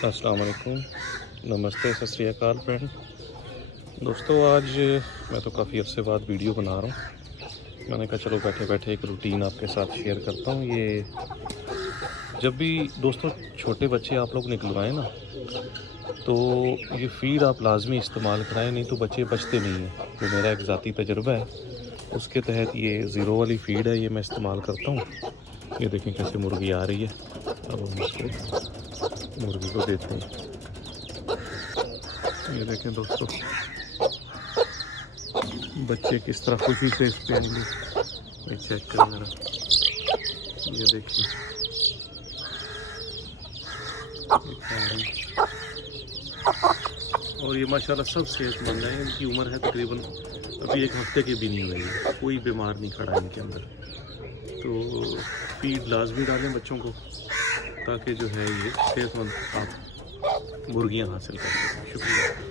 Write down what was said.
अस्सलाम वालेकुम, नमस्ते, सत श्री अकाल फ्रेंड। दोस्तों आज मैं तो काफ़ी अरसे बाद वीडियो बना रहा हूँ। मैंने कहा चलो बैठे बैठे एक रूटीन आपके साथ शेयर करता हूँ। ये जब भी दोस्तों छोटे बच्चे आप लोग निकलवाएं ना, तो ये फ़ीड आप लाजमी इस्तेमाल कराएं, नहीं तो बच्चे बचते नहीं हैं। जो मेरा एक ज़ाती तजुर्बा है उसके तहत ये ज़ीरो वाली फ़ीड है, ये मैं इस्तेमाल करता हूँ। ये देखें कैसे मुर्गी आ रही है। अब हम इसको मुर्गी को देते हैं। ये देखें दोस्तों, बच्चे किस तरह खुशी से इस पे आएंगे। ये चेक करें ज़रा, ये देखिए और ये माशाल्लाह सब सेहतमंद है। इनकी उम्र है तकरीबन अभी 1 हफ्ते की भी नहीं हुई है, कोई बीमार नहीं खड़ा है इनके अंदर। तो फीड लाजमी डालें बच्चों को, ताकि जो है ये सेहतमंद आप मुर्गियाँ हासिल कर सकें। शुक्रिया।